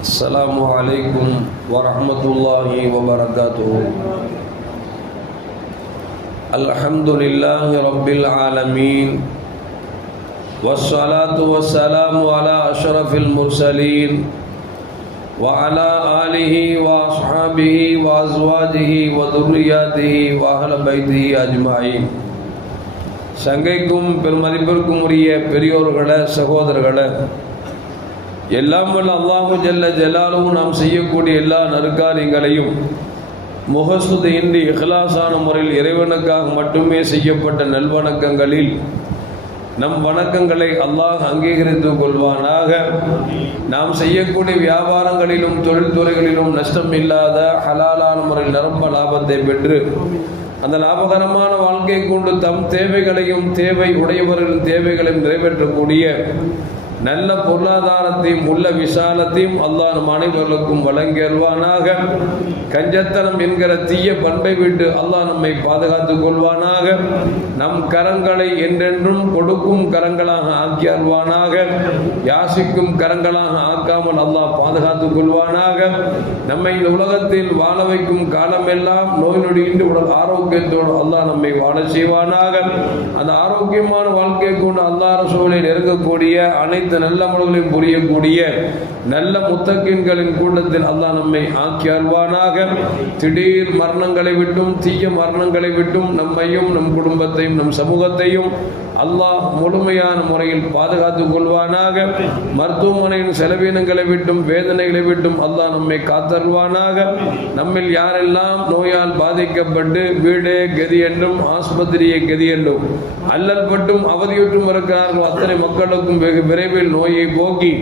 السلام عليكم ورحمة الله وبركاته. الحمد لله رب العالمين والصلاة والسلام على أشرف المرسلين وعلى آله وأصحابه وأزواجه وذرياته وأهل بيته أجمعين. சங்கைக்கும் பெருமதிப்பிற்கும் உரிய பெரியோர்களே, சகோதரர்களே, எல்லாம் வல்ல அல்லாஹு ஜல்ல ஜலாலுஹு நாம் செய்யக்கூடிய எல்லா நற்காரியங்களையும் முகஸ்துதியின்றி இஹ்லாஸான முறையில் இறைவனுக்காக மட்டுமே செய்யப்பட்ட நல்வணக்கங்களில் நம் வணக்கங்களை அல்லாஹ் அங்கீகரித்துக் கொள்வானாக. நாம் செய்யக்கூடிய வியாபாரங்களிலும் தொழில்துறைகளிலும் நஷ்டம் இல்லாத ஹலாலான முறையில் நிரம்ப லாபத்தை பெற்று அந்த லாபகரமான வாழ்க்கை கொண்டு தம் தேவைகளையும் தேவை உடையவர்களின் தேவைகளையும் நிறைவேற்றக்கூடிய நல்ல பொருளாதாரத்தையும் உள்ள விசாலத்தையும் அல்லாஹ் நம் அனைவர்களுக்கும் வழங்கியல்வானாக. கஞ்சத்தனம் என்கிற தீய பண்பை விட்டு அல்லாஹ் நம்மை பாதுகாத்துக் கொள்வானாக. நம் கரங்களை என்றென்றும் கொடுக்கும் கரங்களாக ஆக்கியல்வானாக. யாசிக்கும் கரங்களாக ஆக்காமல் அல்லாஹ் பாதுகாத்துக் கொள்வானாக. நம்மை இந்த உலகத்தில் வாழ வைக்கும் காலமெல்லாம் நோய் நொடியின்றி உடல் ஆரோக்கியத்தோடு அல்லாஹ் நம்மை வாழ செய்வானாக. அந்த ஆரோக்கியமான வாழ்க்கை கொண்டு அல்லாஹ் ரசூலை நெருங்கக்கூடிய அனைத்து நல்ல அமல்களையும் புரியக்கூடிய நல்ல முத்தகீன்களின் கூட்டத்தில் அல்லாஹ் நம்மை ஆக்கி அருள்வானாக. திடீர் மரணங்களை விட்டும் தீய மரணங்களை விட்டும் நம்மையும் நம் குடும்பத்தையும் நம் சமூகத்தையும் அல்லாஹ் முழுமையான முறையில் பாதுகாத்துக் கொள்வானாக. மருத்துவமனையின் செலவினங்களை விட்டும் வேதனைகளை விட்டும் அல்லாஹ் நம்மை காத்தருள்வானாக. நம்மில் யாரெல்லாம் நோயால் பாதிக்கப்பட்டு வீடே கதி என்றும் ஆஸ்பத்திரியை கதி என்றும் அல்லல் பட்டும் அவதியுற்றும் இருக்கிறார்கள் அத்தனை மக்களுக்கும் வெகு விரைவில் நோயை போக்கி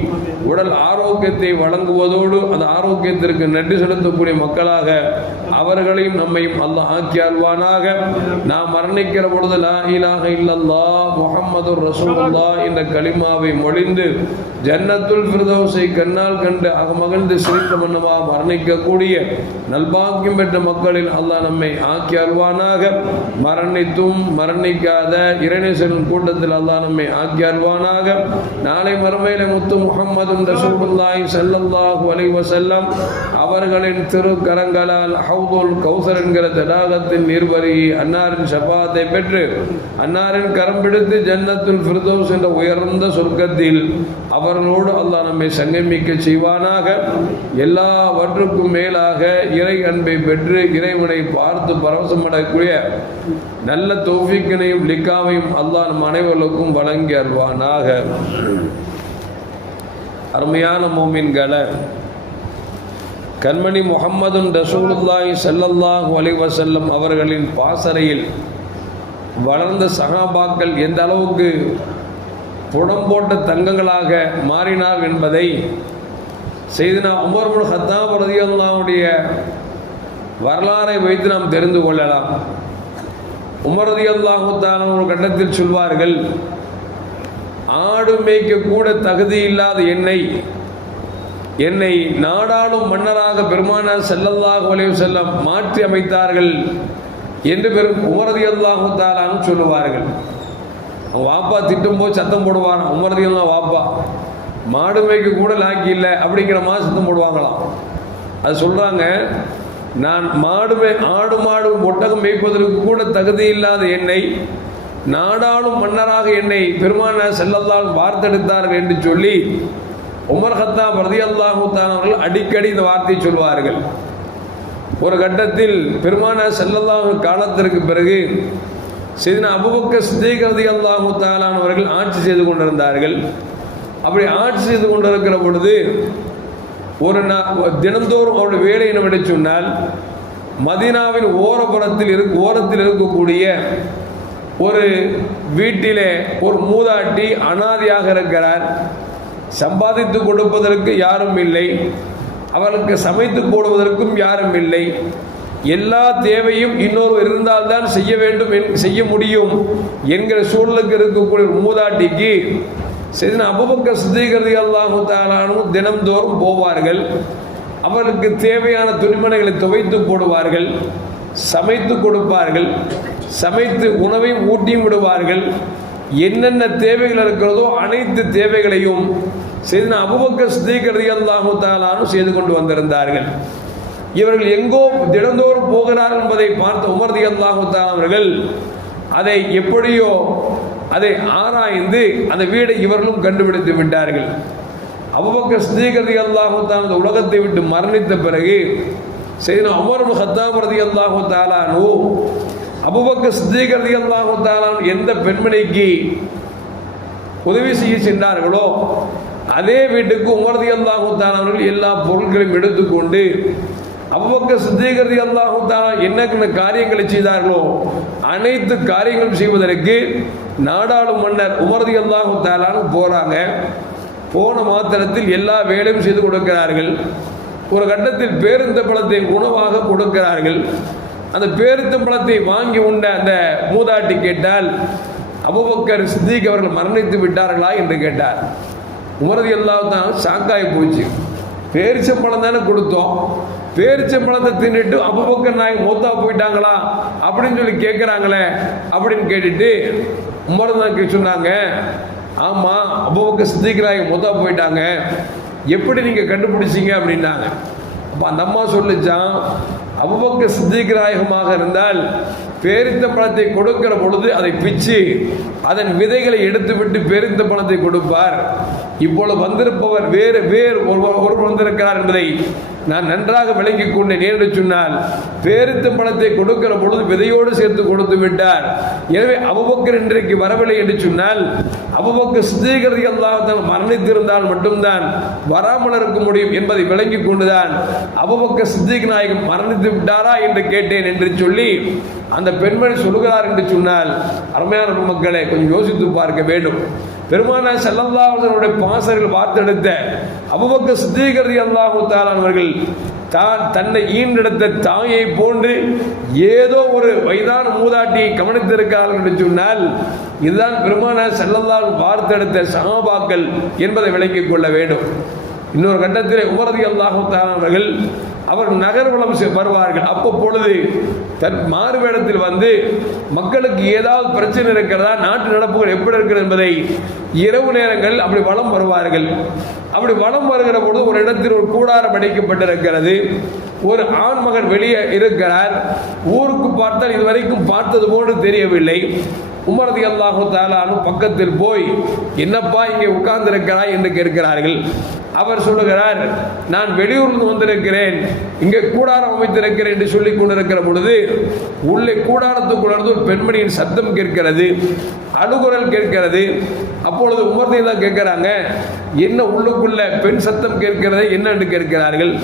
உடல் ஆரோக்கியத்தை வழங்குவதோடு அந்த ஆரோக்கியத்திற்கு நன்றி செலுத்தக்கூடிய மக்களாக அவர்களையும் நம்மையும் அல்லாஹ் ஆக்கி அருள்வானாக. நாம் மரணிக்கிற பொழுது லா இலாஹ இல்லல்லாஹ் முஹம்மதுர் ரசூலுல்லாஹ் என்ற கலிமாவை மொழிந்து ஜன்னத்துல் ஃபிர்தௌஸை கண்ணால் கண்டு அகமகிழ்ந்து சிரித்த மன்னவா மரணிக்கக்கூடிய நல்பாக்கியம் பெற்ற மக்களில் அல்லாஹ் நம்மை ஆக்கி அருள்வானாக. மரணித்தும் மரணிக்காத இறைநேசரின் கூட்டத்தில் அல்லாஹ் நம்மை ஆக்கி அருள்வானாக. நாளை மறுமையில முத்து முஹம்மது ரசூலுல்லாஹி ஸல்லல்லாஹு அலைஹி வஸல்லம் அவர்களின் திருக்கரங்களால் ஹவுதுல் கௌசர் என்கிற தடாகத்தின் நீர்வருகி அன்னாரின் ஷஃபாத்தை பெற்று அன்னாரின் கரம் பிடித்து ஜன்னத்துல் ஃபிர்தௌஸ் என்ற உயர்ந்த சொர்க்கத்தில் அவர்களோடு அல்லாஹ் நம்மை சங்கமிக்க செய்வானாக. எல்லாவற்றுக்கும் மேலாக இறை அன்பை பெற்று இறைவனை பார்த்து பரவசமடையக்கூடிய நல்ல தௌஃபீக்கினையும் லிக்காவையும் அல்லாஹ் நம் அனைவர்களுக்கும் வழங்கி அருள்வானாக. அருமையான மோமின்களே, கண்மணி முஹம்மது ரசூலுல்லாஹி ஸல்லல்லாஹு அலைஹி வஸல்லம் அவர்களின் பாசறையில் வளர்ந்த சஹாபாக்கள் எந்த அளவுக்கு புடம்போட்ட தங்கங்களாக மாறினார் என்பதை செய்தினா உமர் இப்னு கத்தாப் ரலியல்லாஹு அன்ஹுடைய வரலாறை வைத்து நாம் தெரிந்து கொள்ளலாம். உமர் ரலியல்லாஹு தஆலா ஒரு கட்டத்தில் சொல்வார்கள், ஆடு மேய்க்க கூட தகுதி இல்லாத என்னை நாடாளும் மன்னராக பெருமானார் ஸல்லல்லாஹு அலைஹி வஸல்லம் மாற்றி அமைத்தார்கள் என்று உமர் ரலியல்லாஹு தஆலா சொல்லுவார்கள். அவங்க வாப்பா திட்டும் போது சத்தம் போடுவாங்க. உமர் ரலியல்லாஹு வாப்பா மாடு மேய்க்க கூட லாக்கி இல்லை அப்படிங்கிற மாதிரி சத்தம் போடுவாங்களாம். அது சொல்றாங்க, நான் ஆடு மாடு ஒட்டகம் மேய்ப்பதற்கு கூட தகுதி இல்லாத என்னை நாடாளும் மன்னராக என்னை பெருமானார் ஸல்லல்லாஹு வார்த்தெடுத்தார்கள் என்று சொல்லி உமர் கத்தாப் ரலியல்லாஹு தஆலா அவர்கள் அடிக்கடி இந்த வார்த்தையை சொல்வார்கள். ஒரு கட்டத்தில் பெருமானார் ஸல்லல்லாஹு காலத்திற்கு பிறகு சையதுனா அபூபக்கர் சித்தீக் ரலியல்லாஹு தஆலா அவர்கள் ஆட்சி செய்து கொண்டிருந்தார்கள். அப்படி ஆட்சி செய்து கொண்டிருக்கிற பொழுது ஒரு தினந்தோறும் அவருடைய வேலை என்னவென்று சொன்னால், மதீனாவின் ஓரத்தில் இருக்கக்கூடிய ஒரு வீட்டிலே ஒரு மூதாட்டி அனாதையாக இருக்கிறார். சம்பாதித்து கொடுப்பதற்கு யாரும் இல்லை, அவருக்கு சமைத்து போடுவதற்கும் யாரும் இல்லை. எல்லா தேவையும் இன்னொருவர் இருந்தால்தான் செய்ய முடியும் என்கிற சூழலுக்கு இருக்கக்கூடிய மூதாட்டிக்கு சையதுனா அபூபக்கர் சித்தீக் ரலியல்லாஹு தஆலா தினம்தோறும் போவார்கள். அவருக்கு தேவையான துணிமணிகளை துவைத்து போடுவார்கள், சமைத்து கொடுப்பார்கள், சமைத்து உணவையும் ஊட்டியும் விடுவார்கள். என்னென்ன தேவைகள் இருக்கிறதோ அனைத்து தேவைகளையும் செய்தனா அபூபக்கர் சித்திக் ரலியல்லாஹு தஆலா அன்ஹு செய்து கொண்டு வந்திருந்தார்கள். இவர்கள் எங்கோ தினந்தோறும் போகிறார்கள் என்பதை பார்த்த உமர் ரலியல்லாஹு தஆலா அவர்கள் அதை எப்படியோ அதை ஆராய்ந்து அந்த வீடை இவர்களும் கண்டுபிடித்து விட்டார்கள். அபூபக்கர் சித்திக் ரலியல்லாஹு தஆலா இந்த உலகத்தை விட்டு மரணித்த பிறகு செய்தனா உமர் இப்னு கத்தாப் ரலியல்லாஹு தஆலா அன்ஹு அபூபக்கர் சித்திக் ரலியல்லாஹு தஆலா எந்த பெண்மணிக்கு உதவி செய்ய சென்றார்களோ அதே வீட்டுக்கு உமர் ரலியல்லாஹு தஆலா அவர்கள் எல்லா பொருட்களையும் எடுத்துக்கொண்டு அபூபக்கர் சித்திக் ரலியல்லாஹு தஆலா என்ன காரியங்களை செய்தார்களோ அனைத்து காரியங்களும் செய்வதற்கு நாடாளும் மன்னர் உமர் ரலியல்லாஹு தஆலா போறாங்க. போன மாத்திரத்தில் எல்லா வேலையும் செய்து கொடுக்கிறார்கள். ஒரு கட்டத்தில் பேரித்தம்பழத்தை உணவாக கொடுக்கிறார்கள். அந்த பேரித்தம்பழத்தை வாங்கி உண்ட அந்த மூதாட்டி கேட்டால், அபூபக்கர் சித்திக் அவர்கள் மரணித்து விட்டார்களா என்று கேட்டார். உமர் ரலியல்லாஹு தஆலா ஷாக்காய் போச்சு. பேரிச்சம்பழம் தானே கொடுத்தோம், பேரிச்சம்பழத்தை தின்னுட்டு அபூபக்கர் நாயகம் மூத்தா போயிட்டாங்களா அப்படின்னு சொல்லி கேட்குறாங்களே அப்படின்னு கேட்டுட்டு உமர் தான் சொன்னாங்க, ஆமா அபூபக்கர் சித்திக் நாயகம் மூத்தா போயிட்டாங்க, எப்படி நீங்க கண்டுபிடிச்சீங்க அப்படின்னாங்க. அப்ப அந்த அம்மா சொல்லிச்சான், அபூபக்கர் சித்திக் நாயகமாக இருந்தால் பேரித்தம்பழத்தை கொடுக்கிற பொழுது அதை பிச்சு அதன் விதைகளை எடுத்துவிட்டு பேரித்தம்பழத்தை கொடுப்பார். இப்பொழுது வந்திருப்பவர் வேறு ஒருவர் வந்திருக்கிறார் என்பதை நான் நன்றாக விளங்கிக் கொண்டேன் என்று சொன்னால், பேரித்தம்பழத்தை கொடுக்கிற பொழுது விதையோடு சேர்த்து கொடுத்து விட்டார். எனவே அபூபக்கர் இன்றைக்கு வரவில்லை என்று சொன்னால் அபூபக்கர் சித்திக் ரலியல்லாஹு தஆலா மரணித்திருந்தால் மட்டும்தான் வராமல் இருக்க முடியும் என்பதை விளங்கிக் கொண்டுதான் அபூபக்கர் சித்திக் நாயகம் மரணித்து விட்டாரா என்று கேட்டேன் என்று சொல்லி அந்த பெண்மணி சொல்லுகிறார் என்று சொன்னால், அருமையான மக்களை கொஞ்சம் யோசித்து பார்க்க வேண்டும். பெருமானார் ஸல்லல்லாஹு அலைஹி வஸல்லம் பாசர்கள் வார்த்தெடுத்த அபூபக்கர் சித்திக் ரலியல்லாஹு தஆலா அவர்கள் தன்னை ஈண்டெடுத்த தாயை போன்று ஏதோ ஒரு வயதான மூதாட்டியை கவனித்திருக்கிறார்கள் என்று சொன்னால் இதுதான் பெருமானார் ஸல்லல்லாஹு அலைஹி வஸல்லம் வார்த்தெடுத்த சஹாபாக்கள் என்பதை விளங்கிக் கொள்ள வேண்டும். இன்னொரு கட்டத்தில் உமர் ரலியல்லாஹு தஆலா அவர்கள் நகர்வலம் வருவார்கள். அப்பொழுது தன் மாறுவேடத்தில் வந்து மக்களுக்கு ஏதாவது பிரச்சனை இருக்கிறதா, நாட்டு நடப்புகள் எப்படி இருக்கிறது என்பதை இரவு நேரங்கள் அப்படி வலம் வருவார்கள். அப்படி வலம் வருகிற பொழுது ஒரு இடத்தில் ஒரு கூடாரம் அடைக்கப்பட்டிருக்கிறது. ஒரு ஆண் மகன் வெளியே இருக்கிறார். ஊருக்கு பார்த்தால் இதுவரைக்கும் பார்த்தது போன்று தெரியவில்லை. உமர் ரலியல்லாஹு தஆலா பக்கத்தில் போய், என்னப்பா இங்கே உட்கார்ந்து இருக்கிறாய் என்று கேட்கிறார்கள். அவர் சொல்லுகிறார், நான் வெளியூர்ந்து வந்திருக்கிறேன், இங்கே கூடாரம் அமைத்திருக்கிறேன் என்று சொல்லிக் கொண்டிருக்கிற பொழுது உள்ளே கூடாரத்துக்குள்ளது ஒரு பெண்மணியின் சத்தம் கேட்கிறது, அழுகுரல் கேட்கிறது. அப்பொழுது உமர் தான் கேட்கிறாங்க, என்ன உள்ளுக்குள்ள பெண் சத்தம் கேட்கிறது என்ன என்று கேட்கிறார்கள்.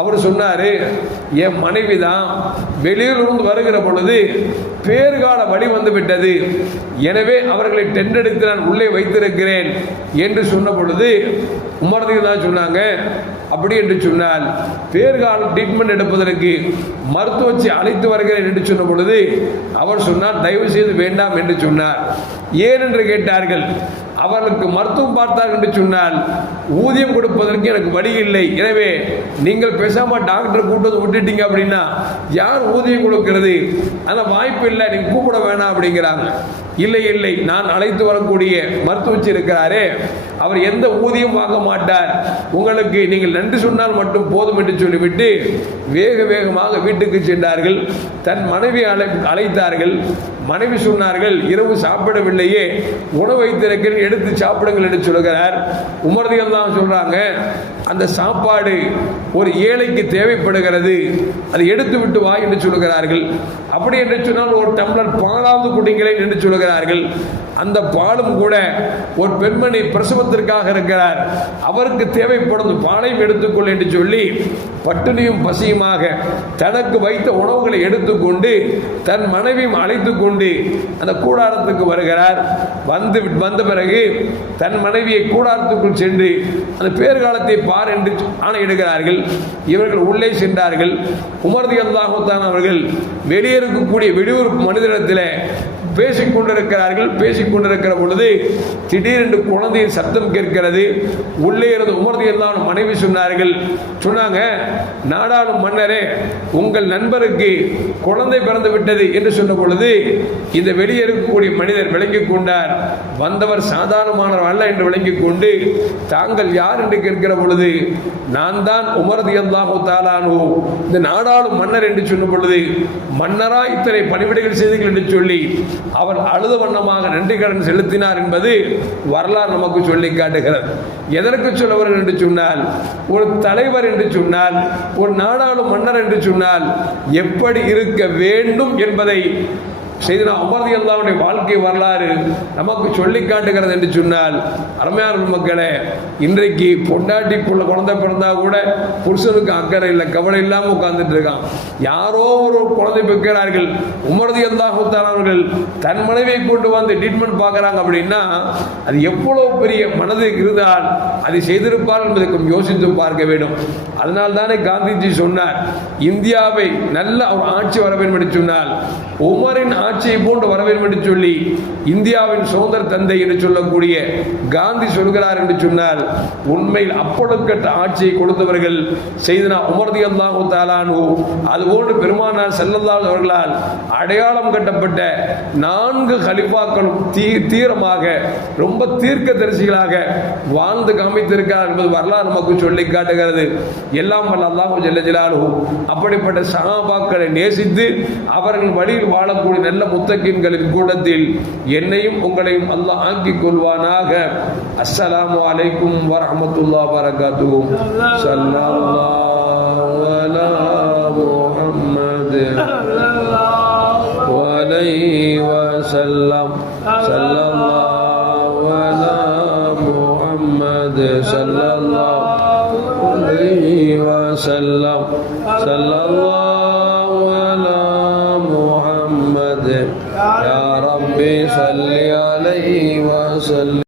அவர் சொன்னாரு, என் மனைவி தான் வெளியூரிலிருந்து வருகிற பொழுது பேறுகால வழி வந்து விட்டது, எனவே அவர்களை டெண்டெடுத்து நான் உள்ளே வைத்திருக்கிறேன் என்று சொன்ன பொழுது உமர் தான் சொன்னாங்க, அப்படி என்று சொன்னால் பேறுகால ட்ரீட்மெண்ட் எடுப்பதற்கு மருத்துவச்சி அழைத்து வருகிறேன் என்று சொன்ன பொழுது அவர் சொன்னார், தயவு செய்து வேண்டாம் என்று சொன்னார். ஏன் என்று கேட்டார்கள். அவர்களுக்கு மருத்துவம் பார்த்தார்கள் என்று சொன்னால் ஊதியம் கொடுப்பதற்கு எனக்கு வழி இல்லை, எனவே நீங்கள் பேசாம டாக்டர் கூட்டத்தை விட்டுட்டீங்க அப்படின்னா யார் ஊதியம் கொடுக்கிறது, அந்த வாய்ப்பு இல்லை, நீங்க கூப்பிட வேணாம் அப்படிங்கிறாங்க. இல்லை இல்லை, நான் அழைத்து வரக்கூடிய மருத்துவச்சி இருக்கிறாரே அவர் எந்த ஊதியம் வாங்க மாட்டார், உங்களுக்கு நீங்கள் நன்றி சொன்னால் மட்டும் போதும் என்று சொல்லிவிட்டு வேக வேகமாக வீட்டுக்கு சென்றார்கள். தன் மனைவி அழைத்தார்கள். மனைவி சொன்னார்கள், இரவு சாப்பிடவில்லையே, உணவு வைத்திருக்கிறேன், எடுத்து சாப்பிடுங்கள் என்று சொல்கிறார். உமர் தான் சொல்றாங்க, அந்த சாப்பாடு ஒரு ஏழைக்கு தேவைப்படுகிறது, அதை எடுத்து விட்டு வா என்று சொல்கிறார்கள். அப்படி என்று சொன்னால் ஒரு டம்ளர் பாலாவது குடிங்களேன் என்று சொல்கிறார்கள். அந்த பாலும் கூட ஒரு பெண்மணி பிரசவத்திற்காக இருக்கிறார், அவருக்கு தேவைப்படும் பாலையும் எடுத்துக்கொள் என்று சொல்லி பட்டினியும் பசியுமாக தனக்கு வைத்த உணவுகளை எடுத்துக்கொண்டு தன் மனைவியும் அழைத்து கொண்டு அந்த கூடாரத்துக்கு வருகிறார். வந்த பிறகு தன் மனைவியை கூடாரத்துக்குள் சென்று அந்த பேர்காலத்தை பார் என்று ஆணையிடுகிறார்கள். இவர்கள் உள்ளே சென்றார்கள். உமர் ரலியல்லாஹு தஆலா அவர்கள் வெளியே இருக்கக்கூடிய வெளியூர் மனிதனிடத்தில் பேசிக்கொண்டிருக்கிற பொழுது திடீரென்று குழந்தையின் சத்தம் கேட்கிறது. உள்ளே இருந்து உமர் ரலியல்லாஹு அன்ஹு மனைவி சொன்னாங்க, நாடாளும் மன்னரே, உங்கள் நண்பருக்கு குழந்தை பிறந்து விட்டது என்று சொன்ன பொழுது இந்த வெளியே இருக்கக்கூடிய மனிதர் விளங்கிக் கொண்டார். வந்தவர் சாதாரணமானவர் அல்ல என்று விளங்கிக் கொண்டு, தாங்கள் யார் என்று கேட்கிற பொழுது, நான் தான் உமர் ரலியல்லாஹு தஆலா அன்ஹு, இந்த நாடாளும் மன்னர் என்று சொன்ன பொழுது, மன்னரா இத்தனை பணிவிடைகள் செய்தீர்கள் என்று சொல்லி அவர் அழுத வண்ணமாக நன்றி கடன் செலுத்தினார் என்பது வரலாறு நமக்கு சொல்லி காட்டுகிறது. எதற்கு சொல்லவர் என்று சொன்னால், ஒரு தலைவர் என்று சொன்னால், ஒரு நாடாளும் மன்னர் என்று சொன்னால் எப்படி இருக்க வேண்டும் என்பதை செய்தனா உமர் ரலியல்லாஹு அன்ஹுடைய வாழ்க்கை வரலாறு நமக்கு சொல்லி காட்டுகிறது என்று சொன்னால், அருமையான மக்களே, இன்றைக்கு பொண்டாட்டி குழந்தை பிறந்தா கூட புருஷனுக்கு அக்கறை இல்லை, கவலை இல்லாமல் உட்கார்ந்துட்டு இருக்கான். யாரோ ஒரு குழந்தை பெற்கிறார்கள், உமர் ரலியல்லாஹு தஆலா அவர்கள் தன் மனைவியை கொண்டு வந்து ட்ரீட்மெண்ட் பார்க்குறாங்க அப்படின்னா அது எவ்வளவு பெரிய மனது இருந்தால் அதை செய்திருப்பார் என்பதை கொஞ்சம் யோசித்து பார்க்க வேண்டும். அதனால் தானே காந்திஜி சொன்னார், இந்தியாவை நல்ல ஒரு ஆட்சி வர வேண்டும் என்று சொன்னால் உமரின் ஆட்சியை போன்று வர வேண்டும் என்று சொல்லி இந்தியாவின் சுதந்திர தந்தை என்று சொல்லக்கூடிய காந்தி சொல்கிறார் என்று சொன்னால், உண்மையில் அப்பொழுதுக்கட்ட ஆட்சியை கொடுத்தவர்கள் செய்தனா உமர் ரலியல்லாஹு தஆலா அன்ஹு. அதுபோன்று பெருமானார் ஸல்லல்லாஹு அவர்களால் அடையாளம் கட்டப்பட்ட 4 கலிஃபாக்களும் தீரமாக ரொம்ப தீர்க்கதரிசிகளாக வாழ்ந்து காமித்திருக்கிறார் என்பது வரலாறு நமக்கு சொல்லி காட்டுகிறது. எல்லாம் வல்ல அல்லாஹ் ஜல்ல ஜலாலுஹு அப்படிப்பட்ட சஹாபாக்களை நேசித்து அவர்கள் வழியில் வாழக்கூடிய நல்ல முத்தகீன்களின் கூட்டத்தில் என்னையும் உங்களையும் அல்லாஹ் ஆக்கிக் கொள்வானாக. அஸ்ஸலாமு அலைக்கும் வரஹ்மத்துல்லாஹி வபரகாத்துஹு. ஸல்லல்லாஹு அலா முஹம்மத் வலைஹி வஸல்லம். ஸல்லல்லாஹு அலா முஹம்மத் ஸல்லல்லாஹு அலைஹி வஸல்லம். ஸல்லல்லாஹு அலா முஹம்மத். யா ரப்பி ஸல்லி அலைஹி வஸல்லம்.